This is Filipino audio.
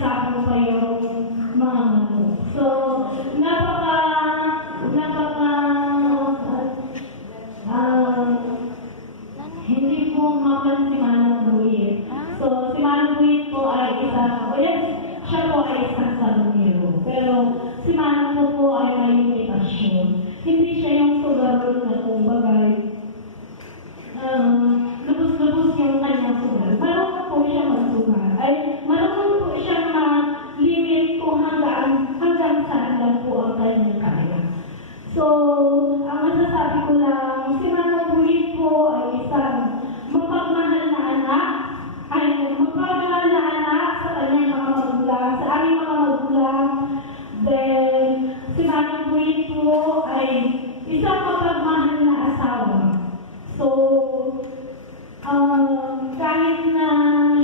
nagsako pa yung mama ko. So, hindi po maman si Manong Buwit. So, si Manong Buwit po ay siya po ay isang salungero. Pero si Manong po ay may limitasyon. Hindi siya yung sugarol na kumbaga lubos-lubos yung kanyang sugar. Marunong po siya magsugar. Marunong po siya ma-limit kung hanggang saan lang po ang kanyang kaya. So, ang masasabi ko lang, si